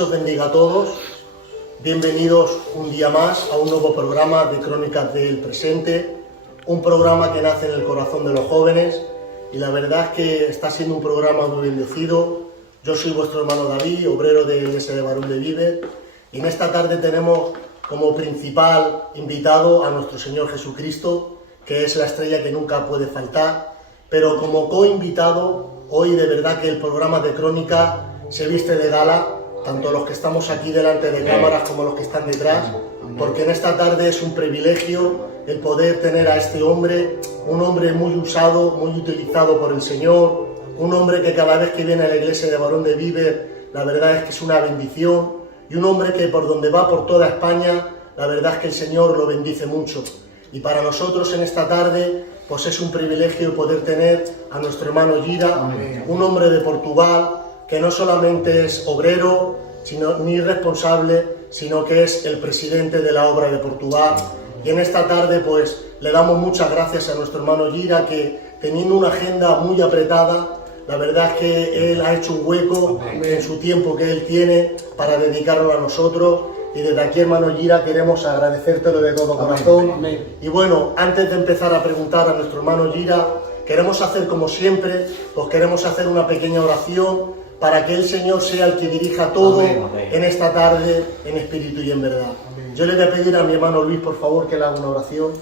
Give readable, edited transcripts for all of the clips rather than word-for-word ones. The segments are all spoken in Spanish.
Dios os bendiga a todos. Bienvenidos un día más a un nuevo programa de Crónicas del Presente, un programa que nace en el corazón de los jóvenes y la verdad es que está siendo un programa muy bendecido. Yo soy vuestro hermano David, obrero de la Iglesia de Barón de Vive, y en esta tarde tenemos como principal invitado a nuestro Señor Jesucristo, que es la estrella que nunca puede faltar, pero como co-invitado, hoy de verdad que el programa de Crónica se viste de gala, tanto los que estamos aquí delante de cámaras como los que están detrás, porque en esta tarde es un privilegio el poder tener a este hombre, un hombre muy usado, muy utilizado por el Señor, un hombre que cada vez que viene a la iglesia de Barón de Vive, la verdad es que es una bendición, y un hombre que por donde va por toda España, la verdad es que el Señor lo bendice mucho. Y para nosotros en esta tarde, pues es un privilegio poder tener a nuestro hermano Gira, un hombre de Portugal, que no solamente es obrero, ni responsable, sino que es el presidente de la obra de Portugal. Y en esta tarde pues le damos muchas gracias a nuestro hermano Gira, que teniendo una agenda muy apretada, la verdad es que él ha hecho un hueco en su tiempo que él tiene para dedicarlo a nosotros. Y desde aquí, hermano Gira, queremos agradecértelo de todo corazón. Y bueno, antes de empezar a preguntar a nuestro hermano Gira, queremos hacer como siempre, pues queremos hacer una pequeña oración para que el Señor sea el que dirija todo en esta tarde, en espíritu y en verdad. Yo le voy a pedir a mi hermano Luis, por favor, que le haga una oración.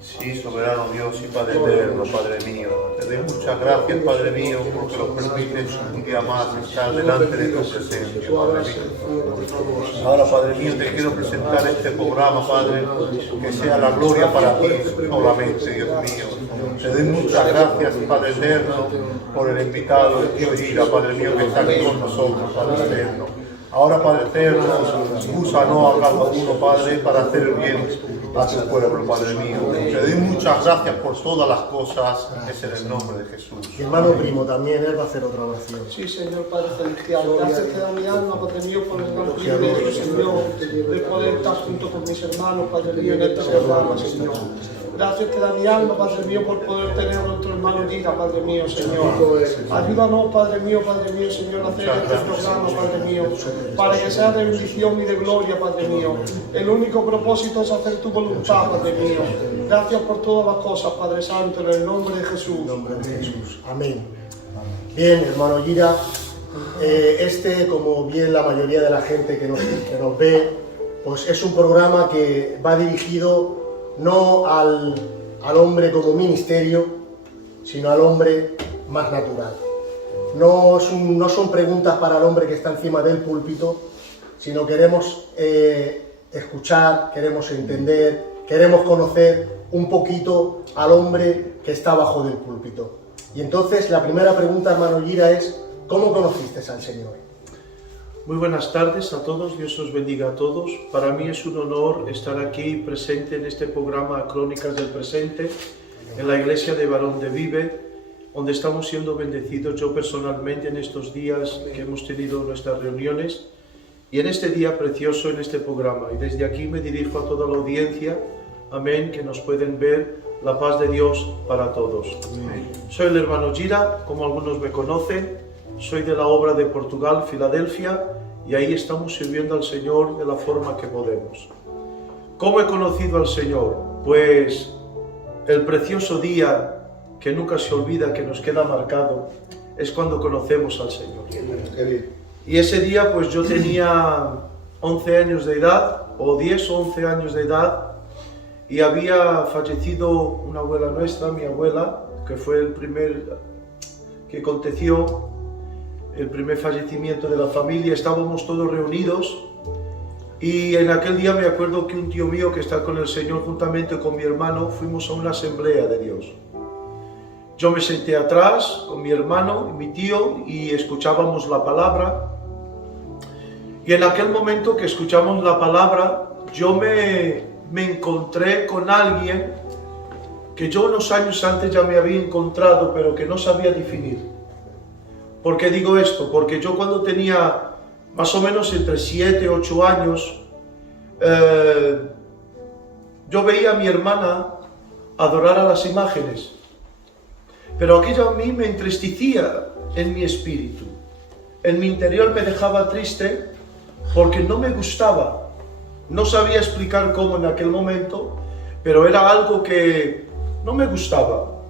Sí, soberano Dios y Padre eterno, Padre mío, te doy muchas gracias, Padre mío, porque nos permites un día más estar delante de tu presencia, Padre mío. Ahora, Padre mío, te quiero presentar este programa, Padre, que sea la gloria para ti solamente, Dios mío. Te doy muchas gracias, Padre eterno, por el invitado, el tío Gira, Padre mío, que está aquí con nosotros, Padre eterno. Ahora, Padre eterno, úsanos a cada uno, Padre, para hacer el bien a tu pueblo, Padre mío. Te doy muchas gracias por todas las cosas, es en el nombre de Jesús. Mi hermano Primo también, él va a hacer otra oración. Sí, Señor Padre Celestial, gracias te da mi alma, Padre mío, por el gran privilegio, Señor, de poder estar junto con mis hermanos, Padre mío, en este programa, Señor. Gracias te da mi alma, Padre mío, por poder tener a nuestro hermano Gira, Padre mío, Señor. Ayúdanos, Padre mío, Señor, a hacer este programa, Padre mío, para que sea de bendición y de gloria, Padre mío. El único propósito es hacer tu voluntad, Padre mío. Gracias por todas las cosas, Padre Santo, en el nombre de Jesús. En el nombre de Jesús. Amén. Bien, hermano Gira, como bien la mayoría de la gente que nos ve, pues es un programa que va dirigido no al hombre como ministerio, sino al hombre más natural. No son preguntas para el hombre que está encima del púlpito, sino queremos escuchar, queremos entender, queremos conocer un poquito al hombre que está abajo del púlpito. Y entonces la primera pregunta, hermano Gira, es ¿cómo conociste al Señor? Muy buenas tardes a todos, Dios os bendiga a todos. Para mí es un honor estar aquí presente en este programa Crónicas del Presente, en la iglesia de Barón de Vive, donde estamos siendo bendecidos yo personalmente en estos días que hemos tenido nuestras reuniones y en este día precioso en este programa. Y desde aquí me dirijo a toda la audiencia, amén, que nos pueden ver, la paz de Dios para todos. Amén. Soy el hermano Gira, como algunos me conocen. Soy de la obra de Portugal, Filadelfia, y ahí estamos sirviendo al Señor de la forma que podemos. ¿Cómo he conocido al Señor? Pues el precioso día que nunca se olvida, que nos queda marcado, es cuando conocemos al Señor. Y ese día pues yo tenía 11 años de edad, o 10 o 11 años de edad, y había fallecido una abuela nuestra, mi abuela, que fue el primer que aconteció, el primer fallecimiento de la familia. Estábamos todos reunidos y en aquel día me acuerdo que un tío mío que está con el Señor juntamente con mi hermano fuimos a una asamblea de Dios. Yo me senté atrás con mi hermano y mi tío y escuchábamos la palabra, y en aquel momento que escuchamos la palabra yo me encontré con alguien que yo unos años antes ya me había encontrado, pero que no sabía definir. ¿Por qué digo esto? Porque yo cuando tenía más o menos entre 7 y 8 años, yo veía a mi hermana adorar a las imágenes, pero aquello a mí me entristecía en mi espíritu, en mi interior me dejaba triste, porque no me gustaba. No sabía explicar cómo en aquel momento, pero era algo que no me gustaba.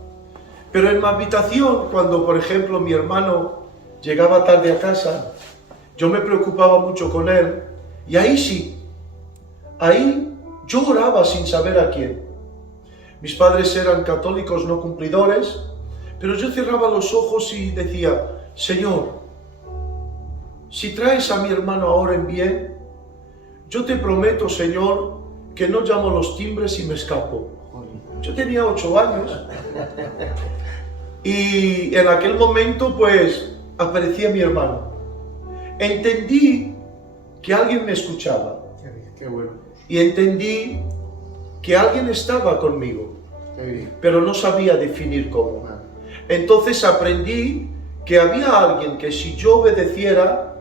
Pero en mi habitación, cuando por ejemplo mi hermano llegaba tarde a casa, yo me preocupaba mucho con él, y ahí sí, ahí yo oraba sin saber a quién. Mis padres eran católicos no cumplidores, pero yo cerraba los ojos y decía, Señor, si traes a mi hermano ahora en bien, yo te prometo, Señor, que no llamo los timbres y me escapo. Yo tenía 8 años y en aquel momento pues aparecía mi hermano. Entendí que alguien me escuchaba. Qué bueno. Y entendí que alguien estaba conmigo, pero no sabía definir cómo. Entonces aprendí que había alguien que si yo obedeciera,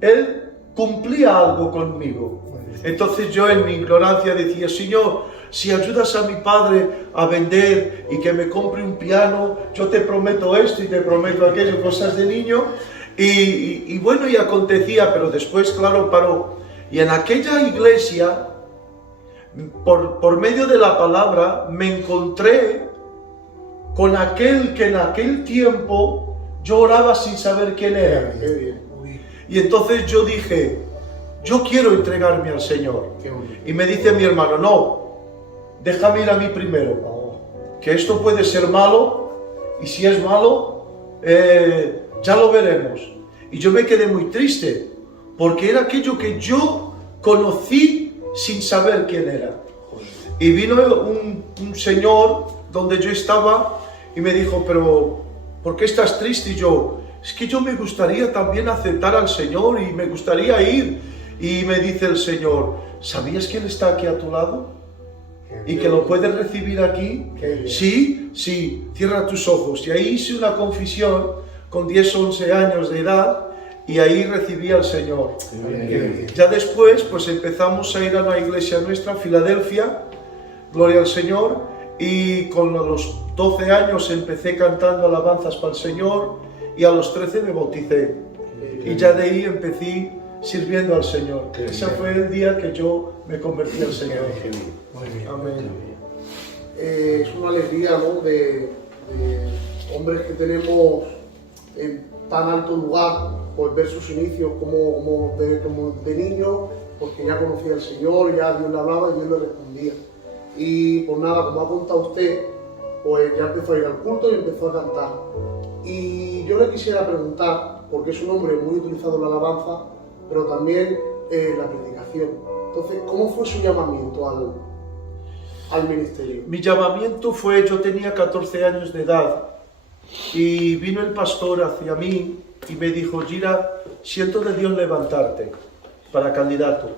él cumplía algo conmigo. Entonces yo en mi ignorancia decía, Señor, si ayudas a mi padre a vender y que me compre un piano, yo te prometo esto y te prometo aquello, cosas de niño. Y bueno, y acontecía, pero después, claro, paró. Y en aquella iglesia, por medio de la palabra, me encontré con aquel que en aquel tiempo yo oraba sin saber quién era. Qué bien. Y entonces yo dije, yo quiero entregarme al Señor. Y me dice mi hermano, no, déjame ir a mí primero, que esto puede ser malo, y si es malo, ya lo veremos. Y yo me quedé muy triste, porque era aquello que yo conocí sin saber quién era. Y vino un señor donde yo estaba y me dijo, pero ¿por qué estás triste? Y yo, es que yo me gustaría también aceptar al Señor y me gustaría ir. Y me dice el Señor, ¿sabías que Él está aquí a tu lado? Y que lo puedes recibir aquí. Sí, sí, cierra tus ojos. Y ahí hice una confesión con 10 o 11 años de edad y ahí recibí al Señor. Ya después pues empezamos a ir a una iglesia nuestra, Filadelfia, gloria al Señor, y con los 12 años empecé cantando alabanzas para el Señor y a los 13 me bauticé. Y ya de ahí empecé sirviendo al Señor. Ese fue el día que yo me convertí al Señor. Muy bien. Amén. Es una alegría, ¿no?, de hombres que tenemos en tan alto lugar, pues ver sus inicios como de niño, porque ya conocía al Señor, ya Dios le hablaba y Dios le respondía. Y pues nada, como ha contado usted, pues ya empezó a ir al culto y empezó a cantar. Y yo le quisiera preguntar, porque es un hombre muy utilizado en la alabanza, pero también la predicación. Entonces, ¿cómo fue su llamamiento al ministerio? Mi llamamiento fue, yo tenía 14 años de edad y vino el pastor hacia mí y me dijo, Gira, siento de Dios levantarte para candidato.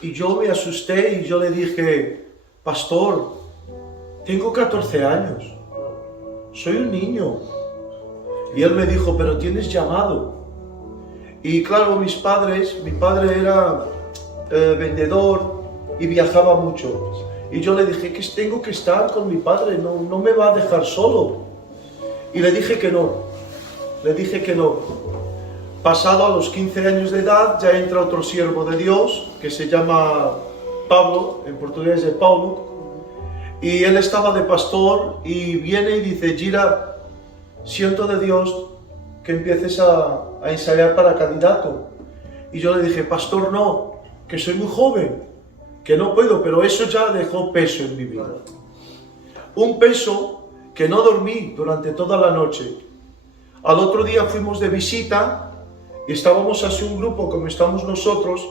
Y yo me asusté y yo le dije, pastor, tengo 14 años, soy un niño. Y él me dijo, pero tienes llamado. Y claro, mi padre era vendedor y viajaba mucho. Y yo le dije que tengo que estar con mi padre, no me va a dejar solo. Y le dije que no. Pasado a los 15 años de edad, ya entra otro siervo de Dios, que se llama Pablo, en portugués es Paulo. Y él estaba de pastor y viene y dice, Gira, siento de Dios que empieces a ensayar para candidato. Y yo le dije, pastor, no, que soy muy joven, que no puedo, pero eso ya dejó peso en mi vida. Un peso que no dormí durante toda la noche. Al otro día fuimos de visita y estábamos así un grupo como estamos nosotros,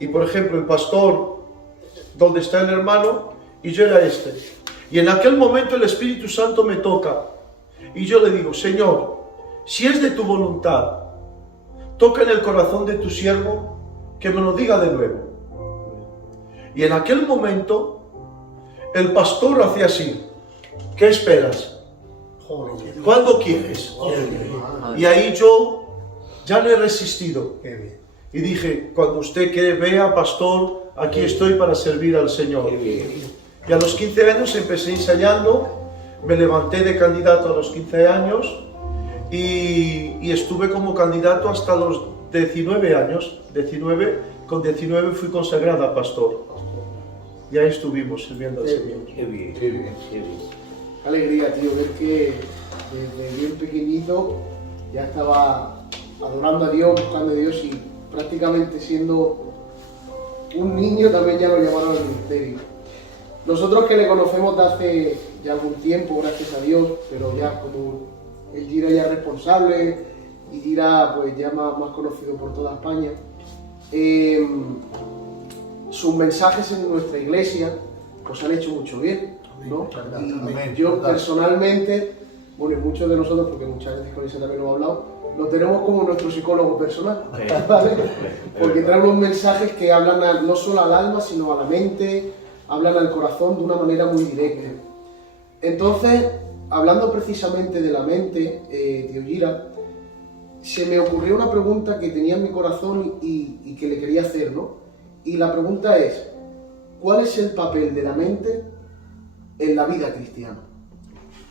y por ejemplo el pastor, donde está el hermano, y yo era este. Y en aquel momento el Espíritu Santo me toca y yo le digo, Señor, si es de tu voluntad, toca en el corazón de tu siervo, que me lo diga de nuevo. Y en aquel momento el pastor hacía así, ¿qué esperas? ¿Cuándo quieres? Y ahí yo ya no he resistido. Y dije, cuando usted vea, pastor, aquí estoy para servir al Señor. Y a los 15 años empecé ensayando, me levanté de candidato a los 15 años y estuve como candidato hasta los 19 años, con 19 fui consagrada a pastor. Y ahí estuvimos sirviendo al Señor. Qué bien, Qué bien. qué bien. Qué alegría, tío, ver que desde bien pequeñito ya estaba adorando a Dios, buscando a Dios y prácticamente siendo un niño también ya lo llamaron al ministerio. Nosotros que le conocemos de hace ya algún tiempo, gracias a Dios, pero ya como el Gira ya es responsable y Gira pues ya más conocido por toda España, sus mensajes en nuestra iglesia pues han hecho mucho bien, ¿no? Y yo personalmente, bueno, y muchos de nosotros, porque muchas veces con eso también lo he hablado, lo tenemos como nuestro psicólogo personal, ¿vale? Porque traen unos mensajes que hablan no solo al alma, sino a la mente, hablan al corazón de una manera muy directa. Entonces, hablando precisamente de la mente, tío Gira, se me ocurrió una pregunta que tenía en mi corazón y que le quería hacer, ¿no? Y la pregunta es, ¿cuál es el papel de la mente en la vida cristiana?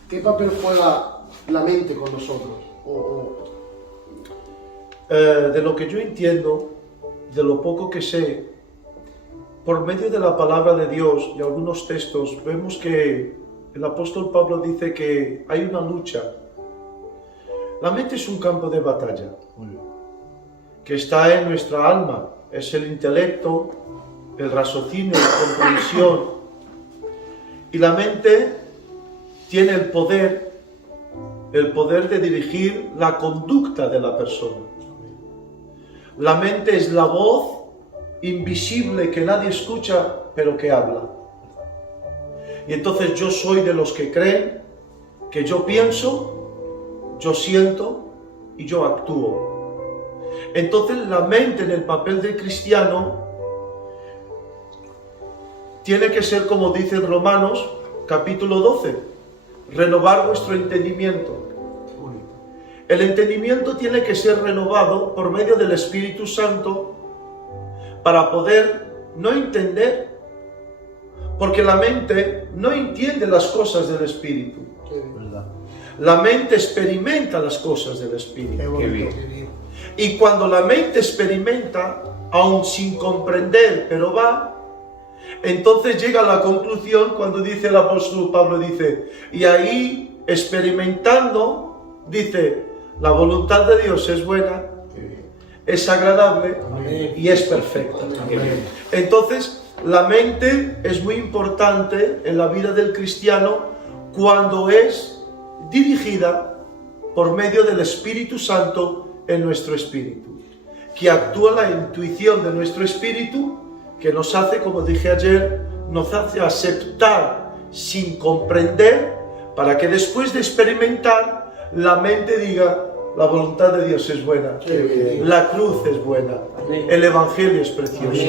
¿Qué papel juega la mente con nosotros? De lo que yo entiendo, de lo poco que sé, por medio de la palabra de Dios y algunos textos, vemos que el apóstol Pablo dice que hay una lucha. La mente es un campo de batalla que está en nuestra alma, es el intelecto, el raciocinio, la comprensión. Y la mente tiene el poder de dirigir la conducta de la persona. La mente es la voz invisible que nadie escucha, pero que habla. Y entonces yo soy de los que creen que yo pienso, yo siento y yo actúo. Entonces la mente en el papel del cristiano tiene que ser, como dice en Romanos capítulo 12, renovar vuestro entendimiento. El entendimiento tiene que ser renovado por medio del Espíritu Santo para poder no entender, porque la mente no entiende las cosas del Espíritu. La mente experimenta las cosas del Espíritu. Qué bien. Y cuando la mente experimenta, aun sin comprender, pero va, entonces llega a la conclusión cuando dice el apóstol Pablo, dice, y ahí experimentando, dice, la voluntad de Dios es buena, es agradable y es perfecta. Entonces, la mente es muy importante en la vida del cristiano cuando es dirigida por medio del Espíritu Santo en nuestro espíritu, que actúa la intuición de nuestro espíritu, que nos hace, como dije ayer, nos hace aceptar sin comprender, para que después de experimentar, la mente diga, la voluntad de Dios es buena, la cruz es buena, el Evangelio es precioso.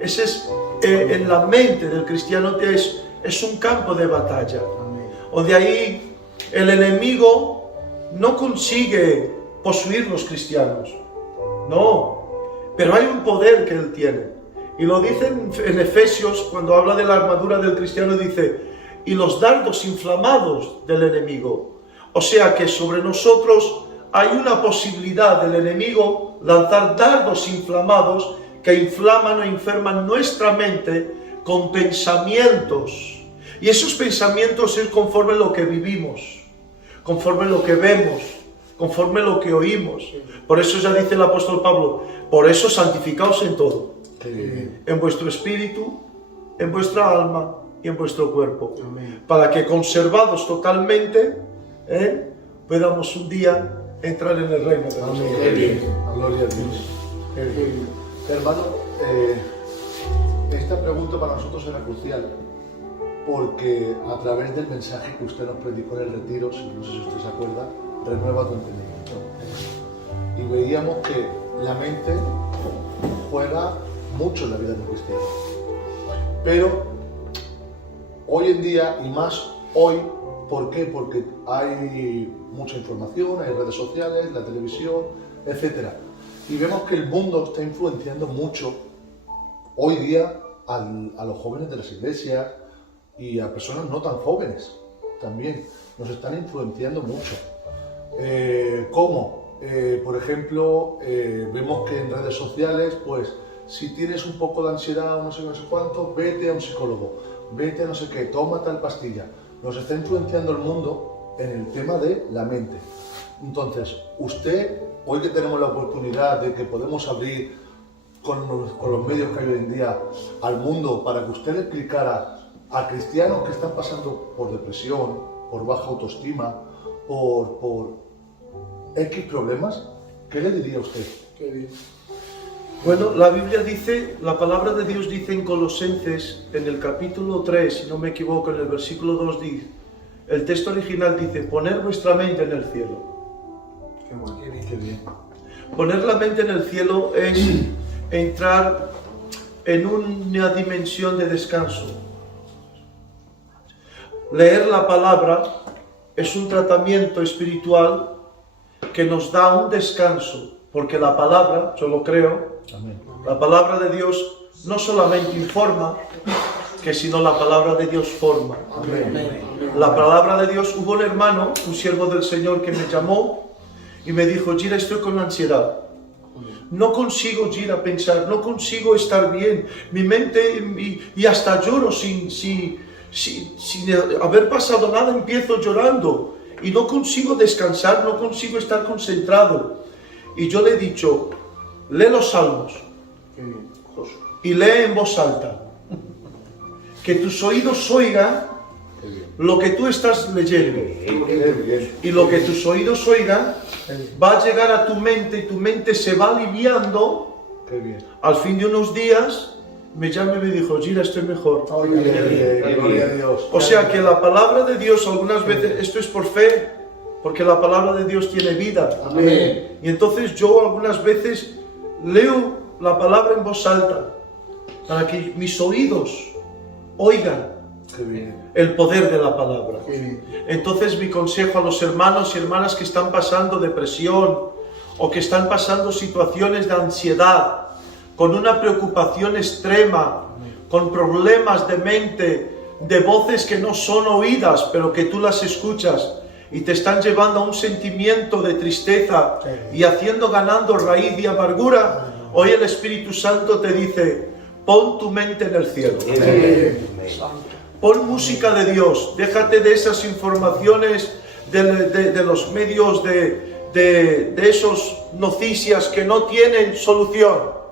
Ese es, en la mente del cristiano es un campo de batalla, donde ahí el enemigo no consigue poseer los cristianos, no, pero hay un poder que él tiene. Y lo dice en Efesios, cuando habla de la armadura del cristiano, dice, y los dardos inflamados del enemigo. O sea que sobre nosotros hay una posibilidad del enemigo lanzar dardos inflamados que inflaman o enferman nuestra mente con pensamientos. Y esos pensamientos es conforme lo que vivimos, conforme lo que vemos, conforme lo que oímos. Por eso ya dice el apóstol Pablo, por eso santificaos en todo. En vuestro espíritu, en vuestra alma y en vuestro cuerpo. Para que conservados totalmente, podamos un día entrar en el reino de Dios. Gloria a Dios. Hermano, esta pregunta para nosotros era crucial, porque a través del mensaje que usted nos predicó en el retiro, no sé si usted se acuerda, renueva tu entendimiento. Y veíamos que la mente juega mucho en la vida de un cristiano. Pero hoy en día, y más hoy, ¿por qué? Porque hay mucha información, hay redes sociales, la televisión, etc. Y vemos que el mundo está influenciando mucho hoy día a los jóvenes de las iglesias y a personas no tan jóvenes también. Nos están influenciando mucho. ¿Cómo? Por ejemplo, vemos que en redes sociales, pues, si tienes un poco de ansiedad o no sé cuánto, vete a un psicólogo, vete a no sé qué, toma tal pastilla. Nos está influenciando el mundo en el tema de la mente. Entonces, usted, hoy que tenemos la oportunidad de que podemos abrir con los medios que hay hoy en día al mundo, para que usted le explicara a cristianos que están pasando por depresión, por baja autoestima, por X problemas, ¿qué le diría a usted? Qué bien. Bueno, la Biblia dice, la palabra de Dios dice en Colosenses, en el capítulo 3, si no me equivoco, en el versículo 2, dice, el texto original dice, poner vuestra mente en el cielo. Qué bueno, qué bien. Poner la mente en el cielo es entrar en una dimensión de descanso. Leer la palabra es un tratamiento espiritual que nos da un descanso, porque la palabra, yo lo creo, Amén. la palabra de Dios no solamente informa, sino la palabra de Dios forma. Amén. La palabra de Dios, hubo un hermano, un siervo del Señor que me llamó y me dijo, Gira, estoy con ansiedad. No consigo, Gira, pensar, no consigo estar bien. Mi mente, y hasta lloro sin haber pasado nada, empiezo llorando. Y no consigo descansar, no consigo estar concentrado. Y yo le he dicho, lee los salmos y lee en voz alta. Que tus oídos oigan lo que tú estás leyendo. Y lo que tus oídos oigan va a llegar a tu mente y tu mente se va aliviando. Qué bien. Al fin de unos días me llamó y me dijo, Gira, estoy mejor. Gloria a Dios. O sea que la palabra de Dios algunas veces, esto es por fe, porque la palabra de Dios tiene vida. Amén. Y entonces yo algunas veces leo la palabra en voz alta para que mis oídos oigan Qué bien. el poder de la palabra. Qué bien. Entonces mi consejo a los hermanos y hermanas que están pasando depresión o que están pasando situaciones de ansiedad, con una preocupación extrema, con problemas de mente, de voces que no son oídas, pero que tú las escuchas y te están llevando a un sentimiento de tristeza y ganando raíz de amargura, hoy el Espíritu Santo te dice, pon tu mente en el cielo. Pon música de Dios, déjate de esas informaciones de los medios, de esas noticias que no tienen solución.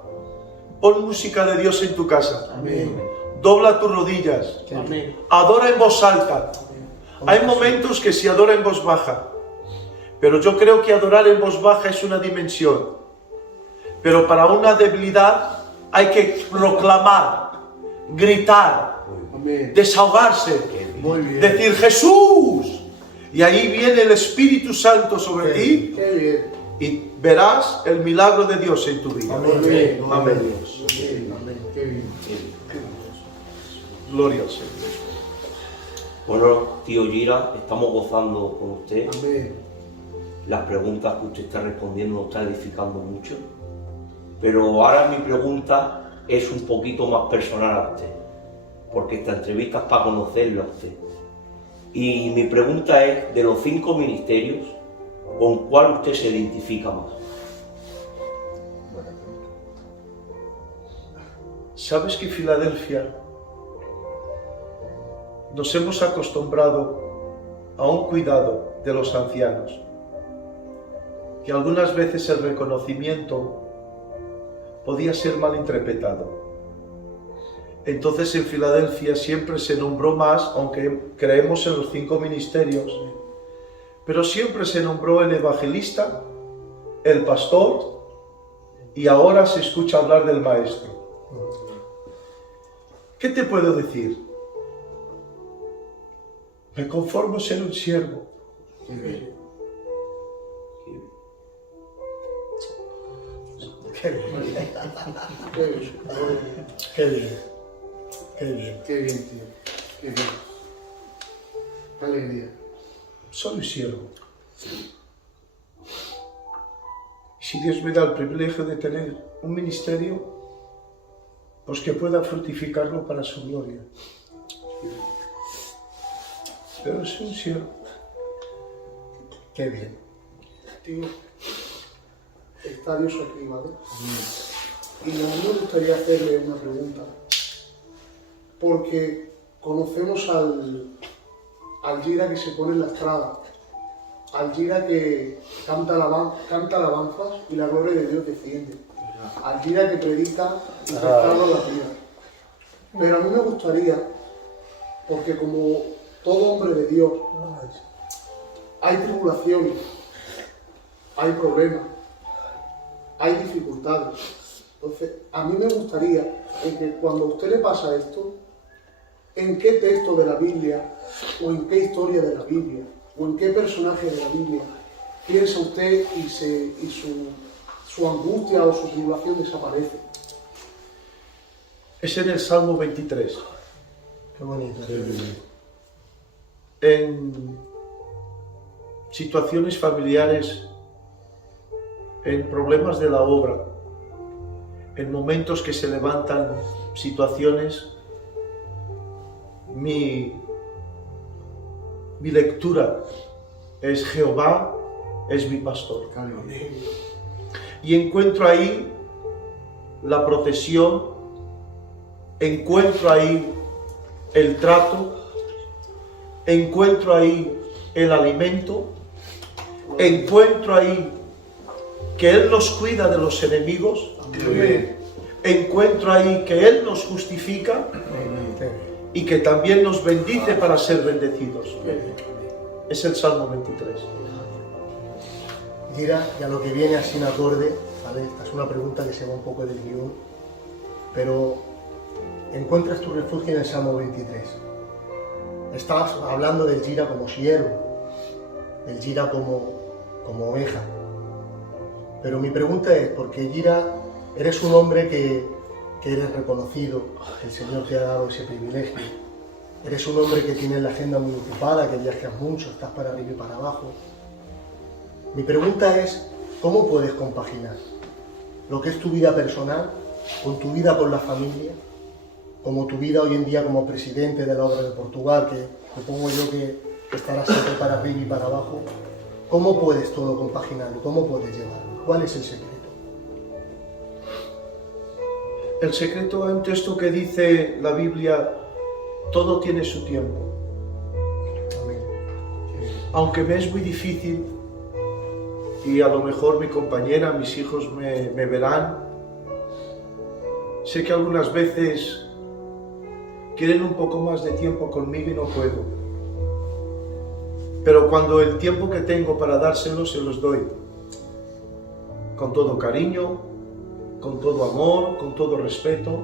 Pon música de Dios en tu casa. Amén. Dobla tus rodillas. Amén. Adora en voz alta. Hay momentos que se adora en voz baja, pero yo creo que adorar en voz baja es una dimensión. Pero para una debilidad hay que proclamar, gritar, Amén. desahogarse, Muy bien. decir Jesús. Y ahí viene el Espíritu Santo sobre ti Qué bien. y verás el milagro de Dios en tu vida. Amén. Amén, Dios. Amén. Qué bien. Gloria al Señor. Bueno, tío Gira, estamos gozando con usted. Amén. Las preguntas que usted está respondiendo nos está edificando mucho. Pero ahora mi pregunta es un poquito más personal a usted, porque esta entrevista es para conocerlo a usted. Y mi pregunta es, de los 5 ministerios, ¿con cuál usted se identifica más? ¿Sabes que Filadelfia nos hemos acostumbrado a un cuidado de los ancianos? Que algunas veces el reconocimiento podía ser mal interpretado. Entonces en Filadelfia siempre se nombró más, aunque creemos en los 5 ministerios, pero siempre se nombró el evangelista, el pastor, y ahora se escucha hablar del maestro. ¿Qué te puedo decir? Me conformo ser un siervo. Qué bien, Qué bien. qué bien, qué bien. Qué bien, tío. Qué bien. Qué alegría. Soy un siervo. Si Dios me da el privilegio de tener un ministerio, pues que pueda fructificarlo para su gloria. Pero soy un siervo. Qué bien. Tío, está Dios aquí, ¿vale? Y a mí me gustaría hacerle una pregunta, porque conocemos al Gira que se pone en la estrada, al Gira que canta alabanzas y la gloria de Dios desciende, al Gira que predica y restaura la vida. Pero a mí me gustaría, porque como todo hombre de Dios, hay tribulaciones, hay problemas, hay dificultades. Entonces, a mí me gustaría que cuando a usted le pasa esto, ¿en qué texto de la Biblia, o en qué historia de la Biblia, o en qué personaje de la Biblia piensa usted y su angustia o su tribulación desaparece? Es en el Salmo 23. Qué bonito. En situaciones familiares, en problemas de la obra, en momentos que se levantan situaciones, mi lectura es Jehová es mi pastor. Y encuentro ahí la protección, encuentro ahí el trato, encuentro ahí el alimento, encuentro ahí que Él nos cuida de los enemigos, encuentro ahí que Él nos justifica y que también nos bendice para ser bendecidos. Es el Salmo 23. Gira, y a lo que viene así en acorde, ¿vale? Esta es una pregunta que se va un poco del guión, pero encuentras tu refugio en el Salmo 23. Estás hablando del Gira como siervo, del Gira como oveja. Pero mi pregunta es, porque Gira, eres un hombre que eres reconocido, el Señor te ha dado ese privilegio. Eres un hombre que tiene la agenda muy ocupada, que viajas mucho, estás para arriba y para abajo. Mi pregunta es, ¿cómo puedes compaginar lo que es tu vida personal con tu vida con la familia, como tu vida hoy en día como presidente de la Obra de Portugal, que supongo yo que estarás siempre para arriba y para abajo? ¿Cómo puedes todo compaginarlo? ¿Cómo puedes llevarlo? ¿Cuál es el secreto? El secreto es un texto que dice la Biblia, todo tiene su tiempo. Amén. Aunque me es muy difícil, y a lo mejor mi compañera, mis hijos me verán, sé que algunas veces quieren un poco más de tiempo conmigo y no puedo. Pero cuando el tiempo que tengo para dárselos, se los doy. Con todo cariño, con todo amor, con todo respeto.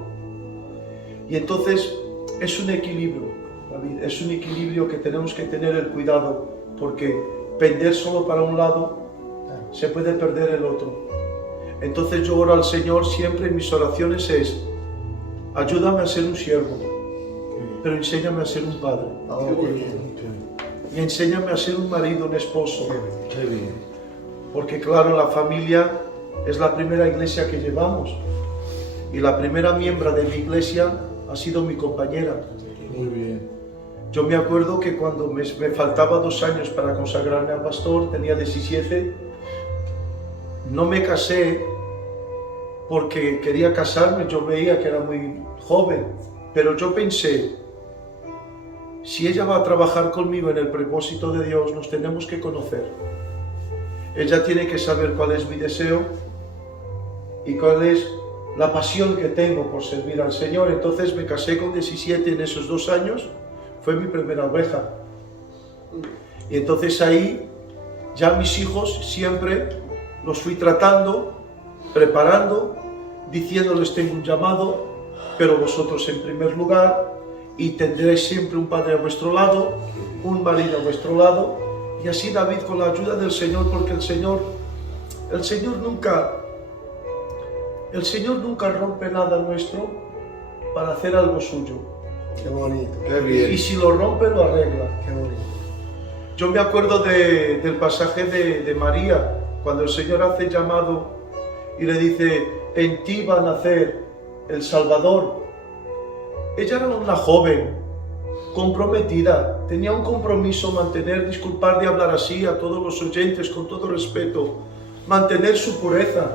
Y entonces es un equilibrio, David, es un equilibrio que tenemos que tener el cuidado, porque pender solo para un lado se puede perder el otro. Entonces yo oro al Señor siempre en mis oraciones es, ayúdame a ser un siervo, pero enséñame a ser un padre. Y enséñame a ser un marido, un esposo. Porque claro, la familia es la primera iglesia que llevamos. Y la primera miembro de mi iglesia ha sido mi compañera. Muy bien. Yo me acuerdo que cuando me faltaba 2 años para consagrarme a pastor, tenía 17, no me casé porque quería casarme, yo veía que era muy joven, pero yo pensé, si ella va a trabajar conmigo en el propósito de Dios, nos tenemos que conocer. Ella tiene que saber cuál es mi deseo y cuál es la pasión que tengo por servir al Señor. Entonces me casé con 17 en esos 2 años, fue mi primera oveja. Y entonces ahí ya mis hijos siempre los fui tratando, preparando, diciéndoles tengo un llamado, pero vosotros en primer lugar, y tendréis siempre un padre a vuestro lado, un marido a vuestro lado, y así David con la ayuda del Señor, porque el Señor nunca rompe nada nuestro para hacer algo suyo. Qué bonito. Qué bien. Y si lo rompe, lo arregla. Qué bonito. Yo me acuerdo del pasaje de María, cuando el Señor hace llamado y le dice, en ti va a nacer el Salvador. Ella era una joven, comprometida, tenía un compromiso, disculpar de hablar así a todos los oyentes con todo respeto, mantener su pureza.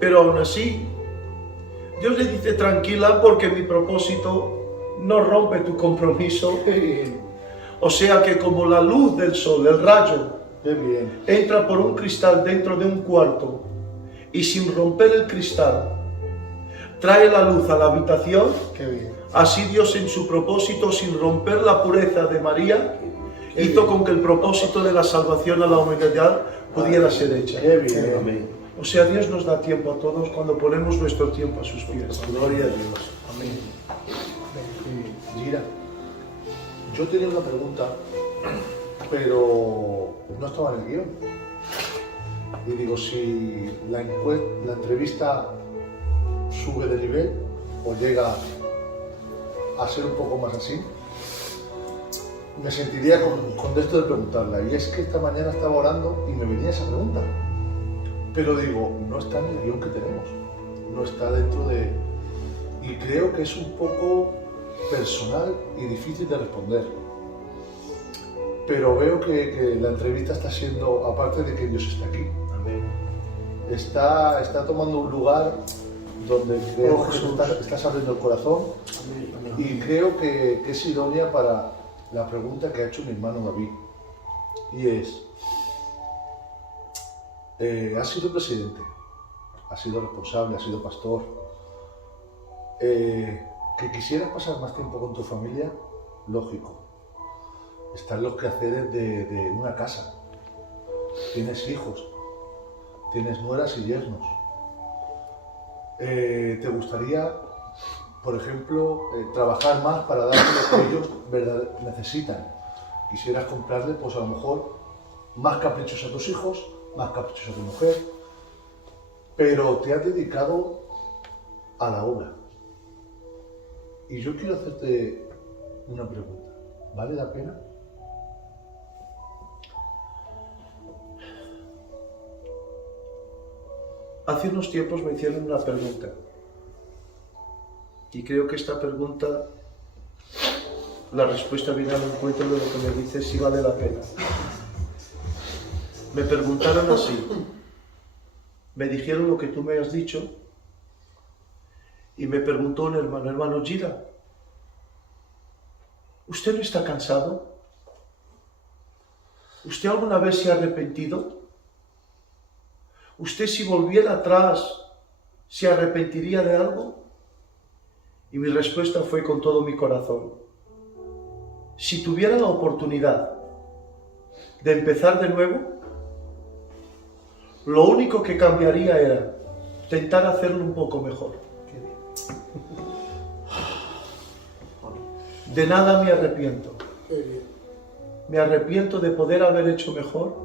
Pero aún así, Dios le dice tranquila porque mi propósito no rompe tu compromiso. O sea que como la luz del sol, el rayo, entra por un cristal dentro de un cuarto y sin romper el cristal trae la luz a la habitación, así Dios en su propósito, sin romper la pureza de María, hizo con que el propósito de la salvación a la humanidad pudiera ser hecha. O sea, Dios nos da tiempo a todos cuando ponemos nuestro tiempo a sus pies. Gloria a Dios. Amén. Gira, yo tenía una pregunta, pero no estaba en el guión. Y digo, si la entrevista sube de nivel o llega a ser un poco más así, me sentiría con esto de preguntarla. Y es que esta mañana estaba orando y me venía esa pregunta. Pero digo, no está en el guión que tenemos, no está dentro de... Y creo que es un poco personal y difícil de responder. Pero veo que la entrevista está siendo, aparte de que Dios está aquí, está tomando un lugar donde creo que estás abriendo el corazón y creo que es idónea para la pregunta que ha hecho mi hermano David. Y es... has sido presidente, has sido responsable, has sido pastor, que quisieras pasar más tiempo con tu familia, lógico. Están los quehaceres de una casa, tienes hijos, tienes nueras y yernos. ¿Te gustaría, por ejemplo, trabajar más para darle lo que ellos necesitan? Quisieras comprarle, pues a lo mejor, más caprichos a tus hijos, más caprichos a tu mujer, pero te has dedicado a la obra. Y yo quiero hacerte una pregunta. ¿Vale la pena? Hace unos tiempos me hicieron una pregunta y creo que esta pregunta, la respuesta viene al encuentro de lo que me dice si vale la pena. Me preguntaron así, me dijeron lo que tú me has dicho y me preguntó un hermano Gira, ¿usted no está cansado? ¿Usted alguna vez se ha arrepentido? ¿Usted si volviera atrás se arrepentiría de algo? Y mi respuesta fue con todo mi corazón. Si tuviera la oportunidad de empezar de nuevo, lo único que cambiaría era intentar hacerlo un poco mejor. De nada me arrepiento. Me arrepiento de poder haber hecho mejor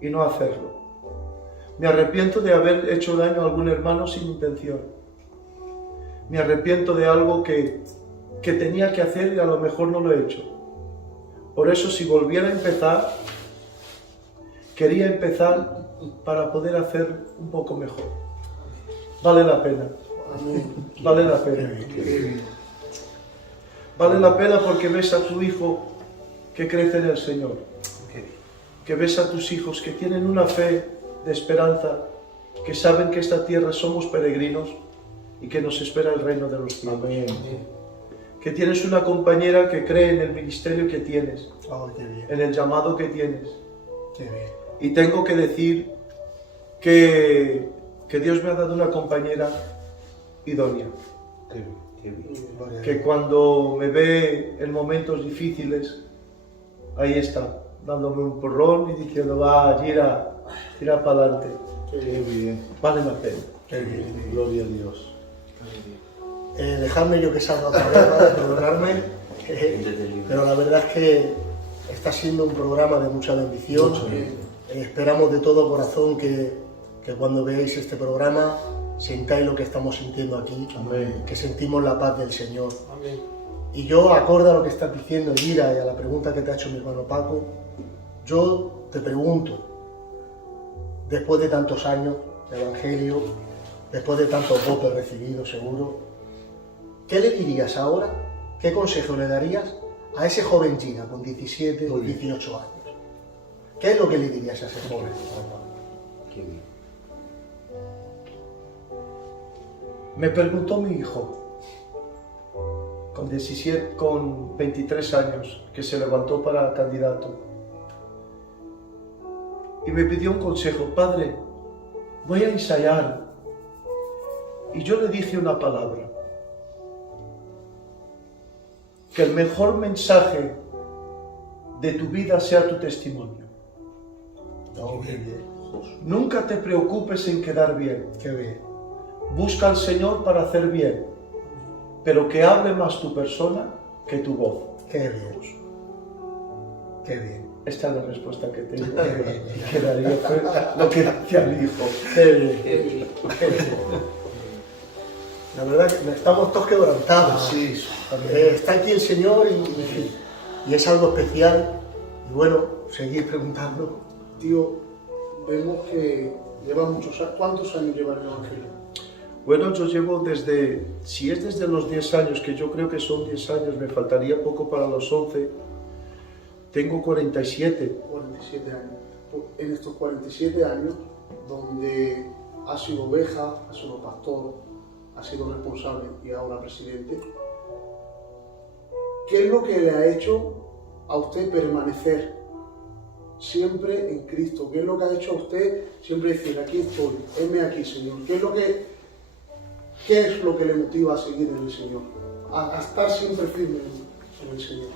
y no hacerlo. Me arrepiento de haber hecho daño a algún hermano sin intención. Me arrepiento de algo que tenía que hacer y a lo mejor no lo he hecho. Por eso, si volviera a empezar, quería empezar para poder hacer un poco mejor. Vale la pena. Vale la pena. Vale la pena porque ves a tu hijo que crece en el Señor. Que ves a tus hijos que tienen una fe de esperanza, que saben que esta tierra somos peregrinos y que nos espera el reino de los cielos. Que tienes una compañera que cree en el ministerio que tienes, en el llamado que tienes. Y tengo que decir que Dios me ha dado una compañera idónea. Que cuando me ve en momentos difíciles, ahí está, dándome un porrón y diciendo, va, tira para adelante. Qué bien. Vale la pena. Qué bien. Gloria a Dios. Dejadme yo que salga otra vez, perdonadme, pero la verdad es que está siendo un programa de mucha bendición. Esperamos de todo corazón que cuando veáis este programa sintáis lo que estamos sintiendo aquí. Amén. Que sentimos la paz del Señor. Amén. Y yo, acorde a lo que estás diciendo, Elvira, y a la pregunta que te ha hecho mi hermano Paco, yo te pregunto, después de tantos años de Evangelio, después de tantos votos recibidos seguro, ¿qué le dirías ahora? ¿Qué consejo le darías a ese joven Gira con 17 o 18 años? ¿Qué es lo que le dirías a ese joven? Me preguntó mi hijo, con 23 años, que se levantó para candidato, y me pidió un consejo: padre, voy a ensayar. Y yo le dije una palabra: que el mejor mensaje de tu vida sea tu testimonio. Nunca te preocupes en quedar bien. Qué bien. Busca al Señor para hacer bien, pero que hable más tu persona que tu voz. Qué bien. Qué bien. Esta es la respuesta que tengo. Y quedaría fue lo que decía mi hijo. Qué bien. Qué bien. La verdad que estamos todos quebrantados. Sí. Está aquí el Señor y es algo especial. Y bueno, seguir preguntando. Tío, vemos que lleva muchos años. ¿Cuántos años lleva el Evangelio? Bueno, yo llevo si es desde los 10 años, que yo creo que son 10 años, me faltaría poco para los 11, tengo 47. 47 años. En estos 47 años, donde ha sido oveja, ha sido pastor, ha sido responsable y ahora presidente, ¿qué es lo que le ha hecho a usted permanecer siempre en Cristo? ¿Qué es lo que ha hecho a usted siempre decir, aquí estoy, heme aquí, Señor? ¿Qué es lo que le motiva a seguir en el Señor? A estar siempre firme en el Señor.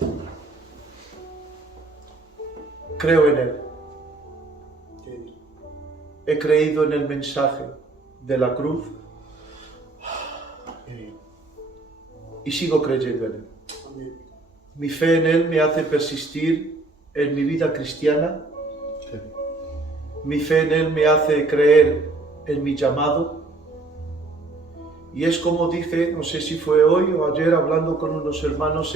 Creo en Él. He creído en el mensaje de la cruz y sigo creyendo en Él. Amén. Mi fe en Él me hace persistir en mi vida cristiana. Mi fe en Él me hace creer en mi llamado. Y es como dije, no sé si fue hoy o ayer hablando con unos hermanos,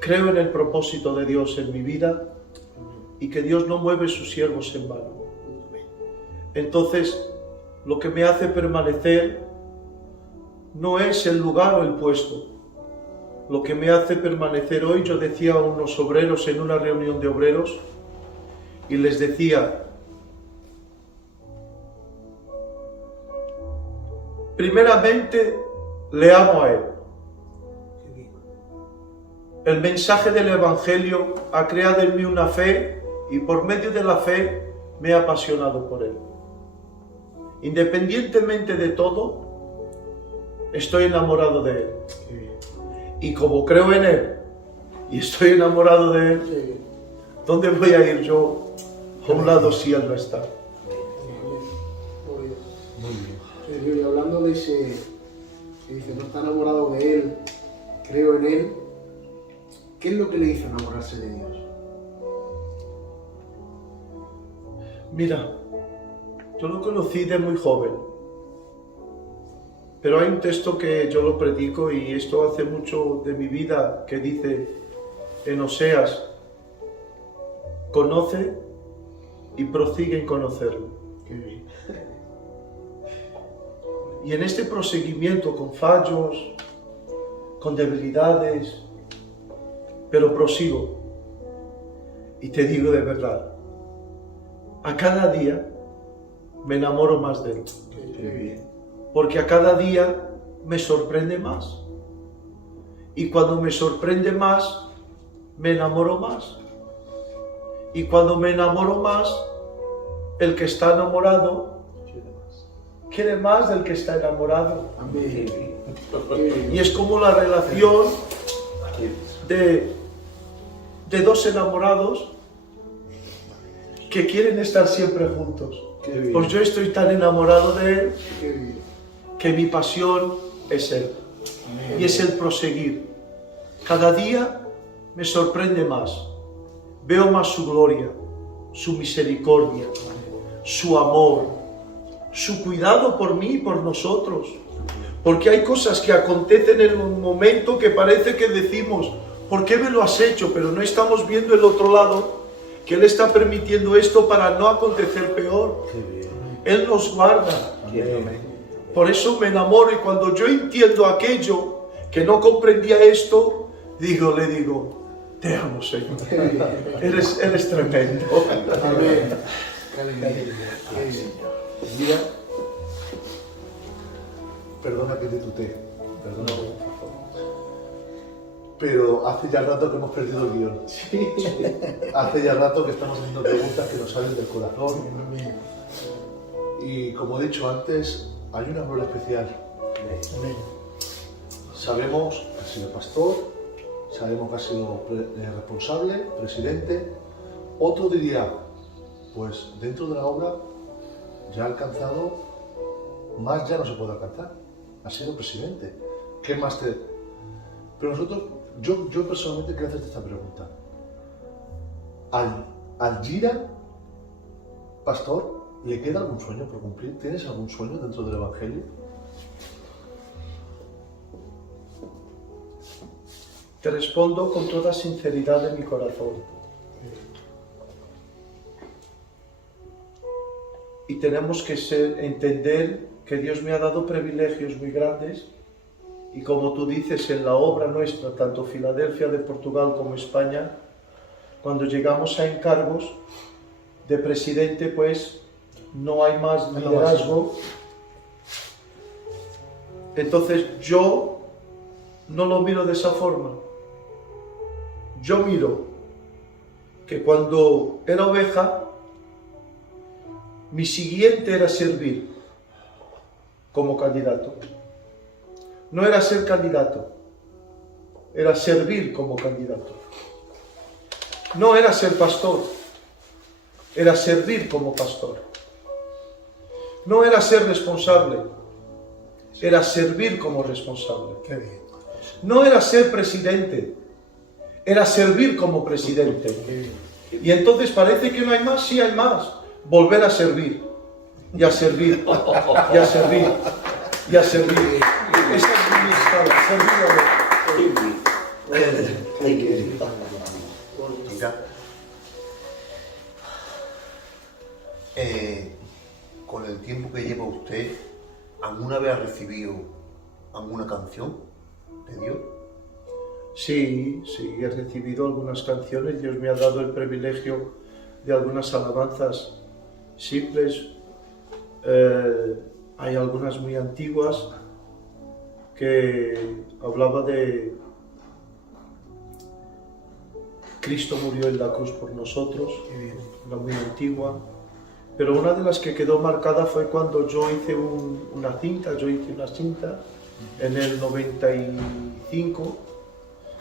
creo en el propósito de Dios en mi vida y que Dios no mueve sus siervos en vano. Entonces, lo que me hace permanecer no es el lugar o el puesto. Lo que me hace permanecer hoy, yo decía a unos obreros en una reunión de obreros y les decía: primeramente, le amo a Él. El mensaje del Evangelio ha creado en mí una fe y por medio de la fe me he apasionado por Él. Independientemente de todo, estoy enamorado de Él. Y como creo en Él y estoy enamorado de Él, ¿dónde voy a ir yo a un lado si Él no está? Muy bien. Y hablando de ese que dice, no está enamorado de Él, creo en Él, ¿qué es lo que le hizo enamorarse de Dios? Mira, yo lo conocí de muy joven, pero hay un texto que yo lo predico y esto hace mucho de mi vida, que dice en Oseas: conoce y prosigue en conocerlo. Qué bien. Y en este proseguimiento, con fallos, con debilidades, pero prosigo. Y te digo de verdad, a cada día me enamoro más de Él. Qué bien. Porque a cada día me sorprende más. Y cuando me sorprende más, me enamoro más. Y cuando me enamoro más, el que está enamorado quiere más del que está enamorado. Amén. Y es como la relación de dos enamorados que quieren estar siempre juntos. Pues yo estoy tan enamorado de Él Qué bien. que mi pasión es Él. Y es el proseguir. Cada día me sorprende más. Veo más su gloria, su misericordia, su amor, su cuidado por mí y por nosotros. Porque hay cosas que acontecen en un momento que parece que decimos, ¿por qué me lo has hecho? Pero no estamos viendo el otro lado, que Él está permitiendo esto para no acontecer peor. Él nos guarda. Por eso me enamoro, y cuando yo entiendo aquello, que no comprendía esto, le digo, te amo, Señor. Eres tremendo. Amén. Mira, perdona que te tutee, perdona. Pero hace ya rato que hemos perdido el guión. Hace ya rato que estamos haciendo preguntas que nos salen del corazón. Y como he dicho antes, hay una gloria especial. Sabemos que ha sido pastor, sabemos que ha sido responsable, presidente. Otro diría, pues dentro de la obra ya ha alcanzado, más ya no se puede alcanzar. Ha sido presidente. ¿Qué más te...? Pero nosotros, yo personalmente quiero hacerte esta pregunta. Al Gira, pastor, ¿le queda algún sueño por cumplir? ¿Tienes algún sueño dentro del Evangelio? Te respondo con toda sinceridad de mi corazón. Y tenemos que entender que Dios me ha dado privilegios muy grandes y como tú dices, en la obra nuestra, tanto Filadelfia de Portugal como España, cuando llegamos a encargos de presidente, pues no hay más liderazgo. Entonces yo no lo miro de esa forma. Yo miro que cuando era oveja, mi siguiente era servir como candidato. No era ser candidato, era servir como candidato. No era ser pastor, era servir como pastor. No era ser responsable, era servir como responsable. Qué bien. No era ser presidente, era servir como presidente. Y entonces parece que no hay más, sí hay más. Volver a servir, y a servir, y a servir, y a servir. Esa es mi escala, servir a Dios. Mira, con el tiempo que lleva usted, ¿alguna vez ha recibido alguna canción de Dios? Sí, he recibido algunas canciones. Dios me ha dado el privilegio de algunas alabanzas simples. Hay algunas muy antiguas que hablaba de Cristo murió en la cruz por nosotros, una muy antigua. Pero una de las que quedó marcada fue cuando yo hice una cinta en el 95.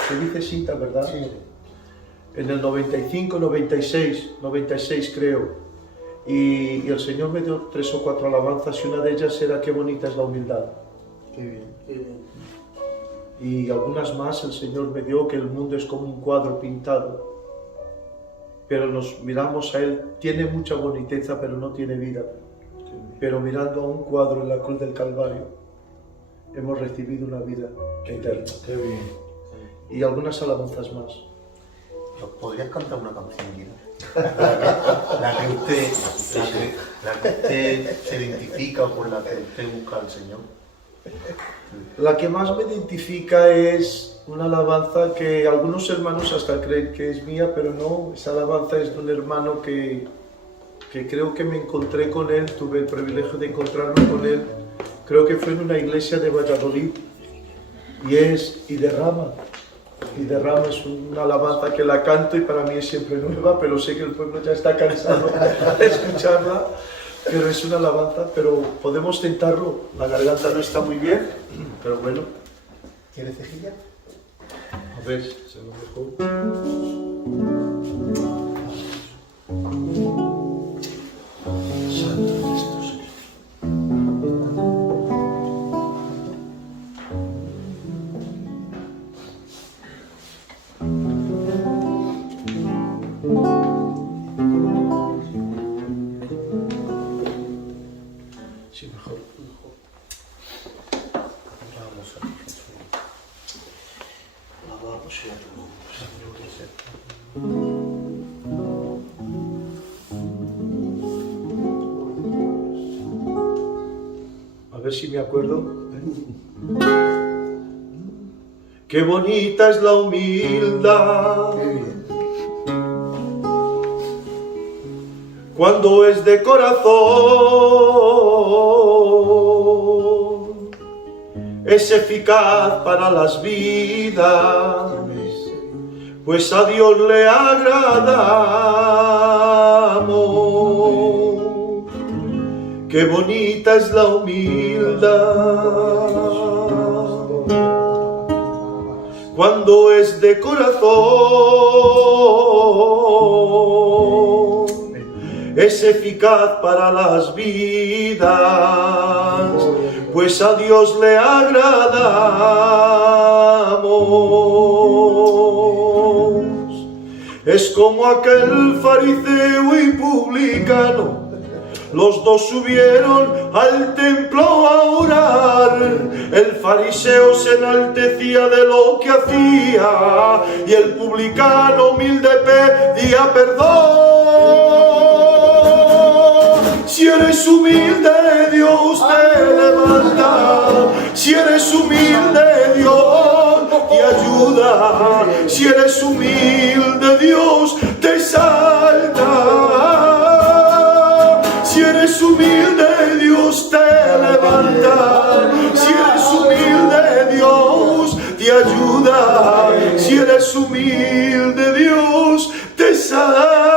Se dice cinta, ¿verdad? Sí. En el 95, 96 creo. Y el Señor me dio 3 o 4 alabanzas y una de ellas era qué bonita es la humildad. Qué bien, qué bien. Y algunas más el Señor me dio que el mundo es como un cuadro pintado. Pero nos miramos a Él, tiene mucha boniteza pero no tiene vida. Pero mirando a un cuadro en la cruz del Calvario, hemos recibido una vida eterna. Qué bien. Y algunas alabanzas más. ¿Podrías cantar una canción, Guido? La que usted se identifica o con la que usted busca al Señor. La que más me identifica es una alabanza que algunos hermanos hasta creen que es mía, pero no, esa alabanza es de un hermano que creo que me encontré con él, tuve el privilegio de encontrarme con él, creo que fue en una iglesia de Valladolid, y es Y derrama es una alabanza que la canto y para mí es siempre nueva, pero sé que el pueblo ya está cansado de escucharla. Pero es una alabanza, pero podemos tentarlo. La garganta no está muy bien, pero bueno. ¿Quieres cejilla? A ver, se lo mejor. Santo Cristo, Señor. Sí, mejor. Vamos a Jesús. Alabado sea tu nombre, Señor. A ver si me acuerdo. Qué bonita es la humildad. Qué bien. cuando es de corazón, es eficaz para las vidas, pues a Dios le agradamos. Qué bonita es la humildad, cuando es de corazón, es eficaz para las vidas, pues a Dios le agradamos. Es como aquel fariseo y publicano, los dos subieron al templo a orar. El fariseo se enaltecía de lo que hacía y el publicano humilde pedía perdón. Si eres humilde, Dios te levanta. Si eres humilde, Dios te ayuda. Si eres humilde, Dios te exalta. Si eres humilde, Dios te levanta. Si eres humilde, Dios te ayuda. Si eres humilde, Dios te exalta.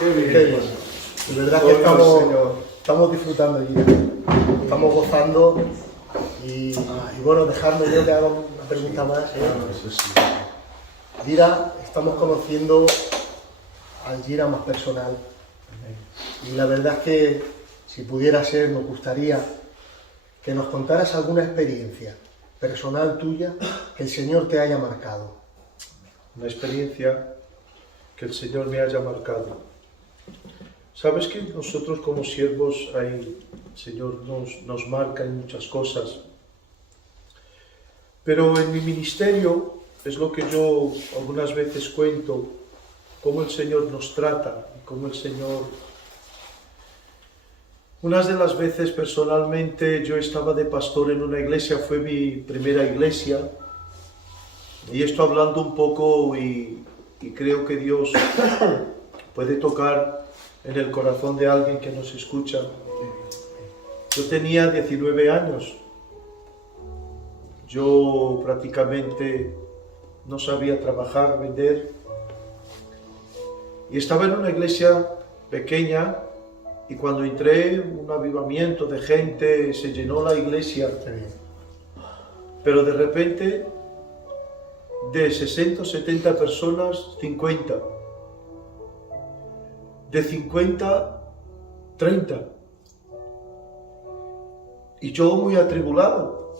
Qué bien. De verdad que estamos disfrutando allí. Estamos gozando. Y bueno, dejadme yo que haga una pregunta más. Gira, estamos conociendo al Gira más personal. Y la verdad es que, si pudiera ser, nos gustaría que nos contaras alguna experiencia personal tuya que el Señor te haya marcado. Una experiencia que el Señor me haya marcado. Sabes que nosotros como siervos, el Señor nos marca en muchas cosas. Pero en mi ministerio es lo que yo algunas veces cuento, cómo el Señor nos trata, cómo el Señor... Unas de las veces personalmente yo estaba de pastor en una iglesia, fue mi primera iglesia, y esto hablando un poco y creo que Dios puede tocar en el corazón de alguien que nos escucha. Yo tenía 19 años. Yo prácticamente no sabía trabajar, vender. Y estaba en una iglesia pequeña y cuando entré, un avivamiento de gente, se llenó la iglesia. Pero de repente, de 60 o 70 personas, 50. De 50, 30. Y yo muy atribulado.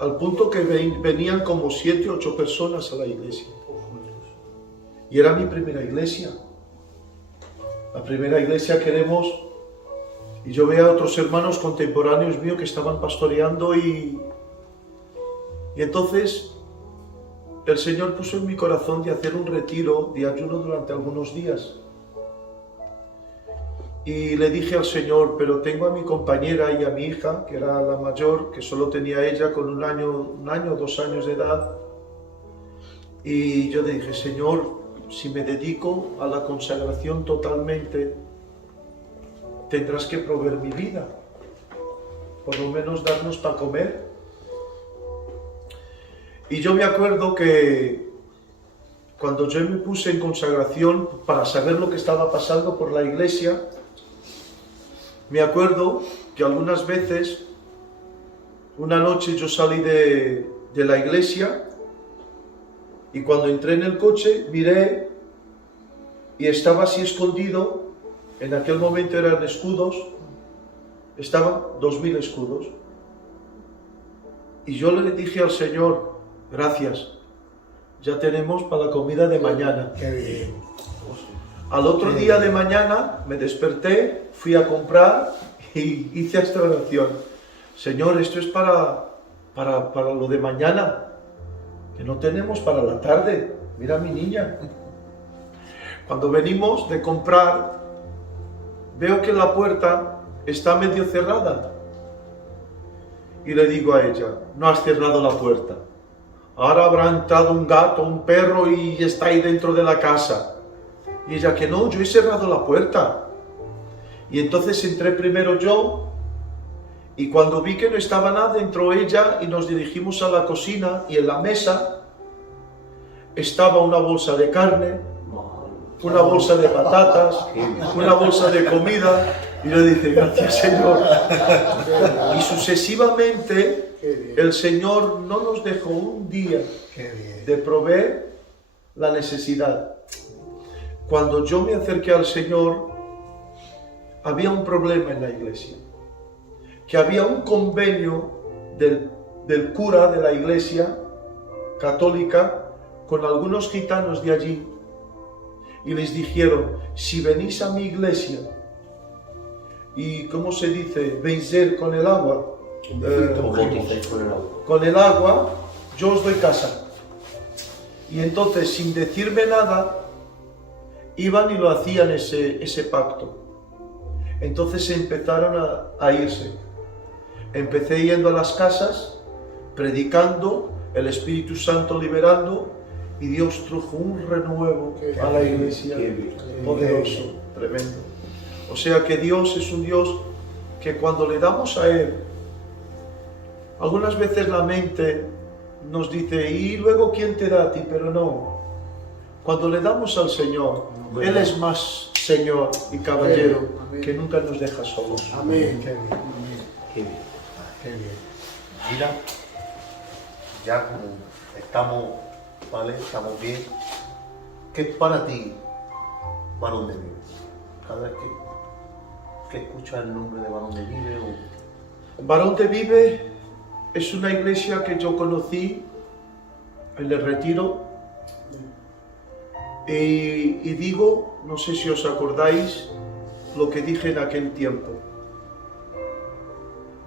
Al punto que venían como 7 o 8 personas a la iglesia. Y era mi primera iglesia. La primera iglesia que éramos. Y yo veía a otros hermanos contemporáneos míos que estaban pastoreando y entonces el Señor puso en mi corazón de hacer un retiro de ayuno durante algunos días. Y le dije al Señor, pero tengo a mi compañera y a mi hija, que era la mayor, que solo tenía ella con un año o 2 años de edad. Y yo le dije, Señor, si me dedico a la consagración totalmente, tendrás que proveer mi vida. Por lo menos darnos para comer. Y yo me acuerdo que cuando yo me puse en consagración para saber lo que estaba pasando por la iglesia, me acuerdo que algunas veces, una noche yo salí de la iglesia y cuando entré en el coche miré y estaba así escondido, en aquel momento eran escudos, estaban 2000 escudos. Y yo le dije al Señor, gracias, ya tenemos para la comida de mañana. Qué bien. Al otro día de mañana me desperté, fui a comprar y hice esta oración. Señor, esto es para lo de mañana, que no tenemos para la tarde. Mira a mi niña. Cuando venimos de comprar, veo que la puerta está medio cerrada. Y le digo a ella, no has cerrado la puerta. ahora habrá entrado un gato, un perro y está ahí dentro de la casa. Y ella, que no, yo he cerrado la puerta. Y entonces entré primero yo, y cuando vi que no estaba nada, entró ella y nos dirigimos a la cocina, y en la mesa estaba una bolsa de carne, una bolsa de patatas, una bolsa de comida, y yo dije, gracias Señor. Y sucesivamente el Señor no nos dejó un día de proveer la necesidad. Cuando yo me acerqué al Señor, había un problema en la iglesia, que había un convenio del cura de la iglesia católica con algunos gitanos de allí, y les dijeron, si venís a mi iglesia y, ¿cómo se dice?, vencer con el agua, con el agua, yo os doy casa. Y entonces, sin decirme nada, iban y lo hacían ese pacto. Entonces empezaron a irse. Empecé yendo a las casas, predicando, el Espíritu Santo liberando, y Dios trajo un renuevo a la iglesia poderoso, tremendo. O sea que Dios es un Dios que cuando le damos a Él, algunas veces la mente nos dice, y luego ¿quién te da a ti? Pero no. Cuando le damos al Señor, Él es más Señor y caballero, que nunca nos deja solos. Amén. Qué bien. Qué bien. Qué bien. Mira, ya como estamos, ¿vale? Estamos bien. ¿Qué es para ti Varón de Vive? Cada vez que escuchas el nombre de Varón de Vive o... Varón de Vive es una iglesia que yo conocí en el retiro, y digo, no sé si os acordáis lo que dije en aquel tiempo.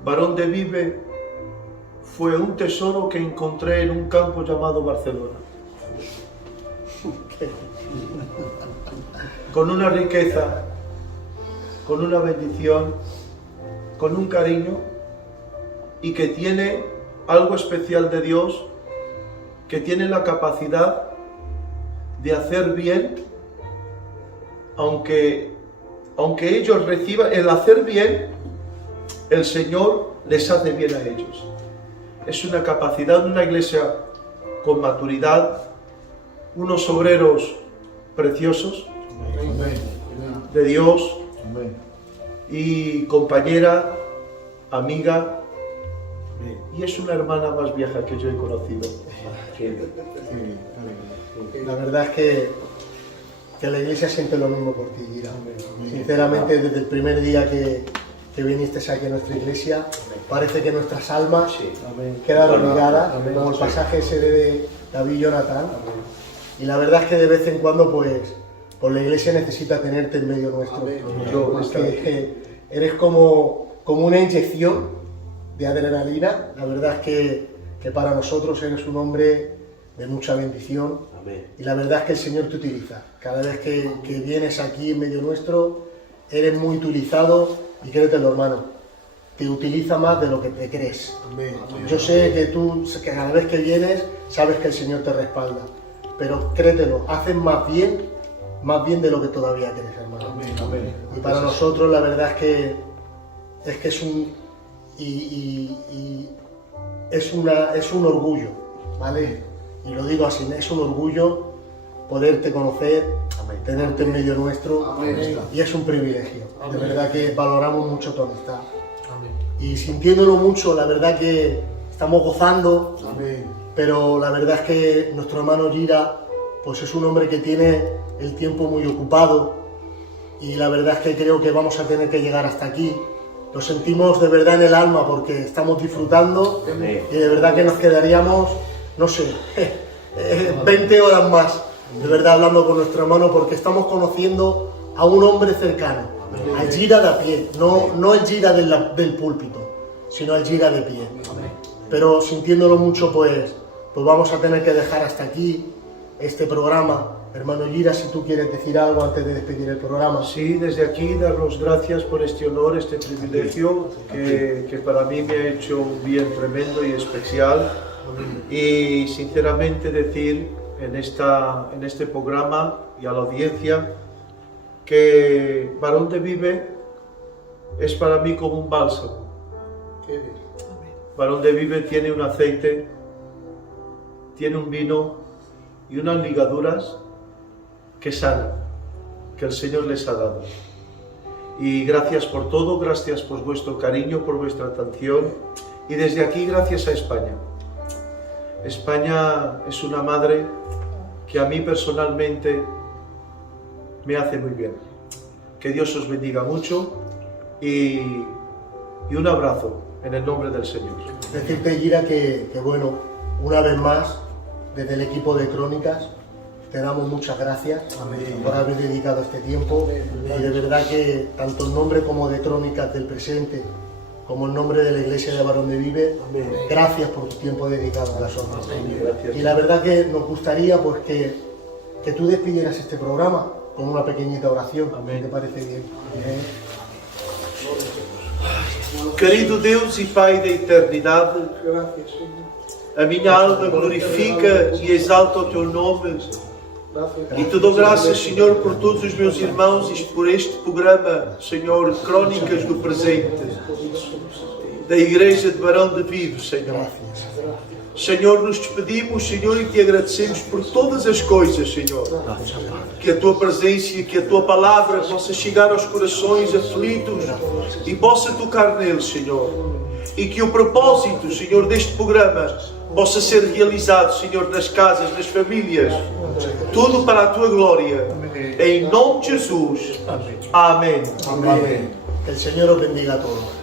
Varón de Vive fue un tesoro que encontré en un campo llamado Barcelona, con una riqueza, con una bendición, con un cariño, y que tiene algo especial de Dios, que tiene la capacidad de hacer bien, aunque ellos reciban el hacer bien, el Señor les hace bien a ellos. Es una capacidad de una iglesia con maturidad, unos obreros preciosos de Dios, y compañera, amiga, y es una hermana más vieja que yo he conocido. La verdad es que la iglesia siente lo mismo por ti, Gira. Sinceramente, desde el primer día que viniste aquí a nuestra iglesia, parece que nuestras almas quedaron ligadas, como el pasaje ese de David y Jonathan. Y la verdad es que de vez en cuando, pues la iglesia necesita tenerte en medio nuestro. Porque eres como una inyección de adrenalina. La verdad es que para nosotros eres un hombre de mucha bendición. Amén. Y la verdad es que el Señor te utiliza. Cada vez que vienes aquí en medio nuestro, eres muy utilizado, y créetelo, hermano, te utiliza más de lo que te crees. Yo sé que tú, que cada vez que vienes, sabes que el Señor te respalda, pero créetelo, haces más bien de lo que todavía crees, hermano. Y para nosotros la verdad es que es un orgullo, ¿vale? Y lo digo así, es un orgullo poderte conocer, tenerte en medio nuestro, y es un privilegio. De verdad que valoramos mucho tu amistad. Y sintiéndolo mucho, la verdad que estamos gozando, pero la verdad es que nuestro hermano Gira, pues es un hombre que tiene el tiempo muy ocupado, y la verdad es que creo que vamos a tener que llegar hasta aquí. Lo sentimos de verdad en el alma, porque estamos disfrutando, y de verdad que nos quedaríamos, no sé, 20 horas más, de verdad, hablando con nuestro hermano, porque estamos conociendo a un hombre cercano, al Gira de a pie, no el Gira del púlpito, sino al Gira de pie. Pero sintiéndolo mucho, pues vamos a tener que dejar hasta aquí este programa. Hermano Gira, si tú quieres decir algo antes de despedir el programa. Sí, desde aquí daros gracias por este honor, este privilegio que para mí me ha hecho un bien tremendo y especial. Y sinceramente decir en este programa y a la audiencia que Barón de Vive es para mí como un bálsamo. Barón de Vive tiene un aceite, tiene un vino y unas ligaduras que sanan, que el Señor les ha dado. Y gracias por todo, gracias por vuestro cariño, por vuestra atención, y desde aquí gracias a España. España es una madre que a mí personalmente me hace muy bien. Que Dios os bendiga mucho y un abrazo en el nombre del Señor. Decirte, Gira, que bueno, una vez más, desde el equipo de Crónicas, te damos muchas gracias por haber dedicado este tiempo. Y de verdad que tanto en nombre como de Crónicas del Presente, como en nombre de la Iglesia de Barón de Vive, gracias por tu tiempo dedicado a nosotros. Y la verdad que nos gustaría pues, que tú despidieras este programa con una pequeñita oración. ¿Te parece bien? Querido Deus e Pai da eternidade, a minha alma glorifica e exalta o Teu nome e Te dou graças, Senhor, por todos os meus irmãos e por este programa, Senhor, Crónicas do Presente, da Igreja de Barão de Vive, Senhor. Senhor, nos despedimos, Senhor, e Te agradecemos por todas as coisas, Senhor. Que a Tua presença e que a Tua palavra possa chegar aos corações aflitos e possa tocar neles, Senhor. E que o propósito, Senhor, deste programa possa ser realizado, Senhor, nas casas, nas famílias. Tudo para a Tua glória. Em nome de Jesus. Amém. Amén. Que el Señor os bendiga a todos.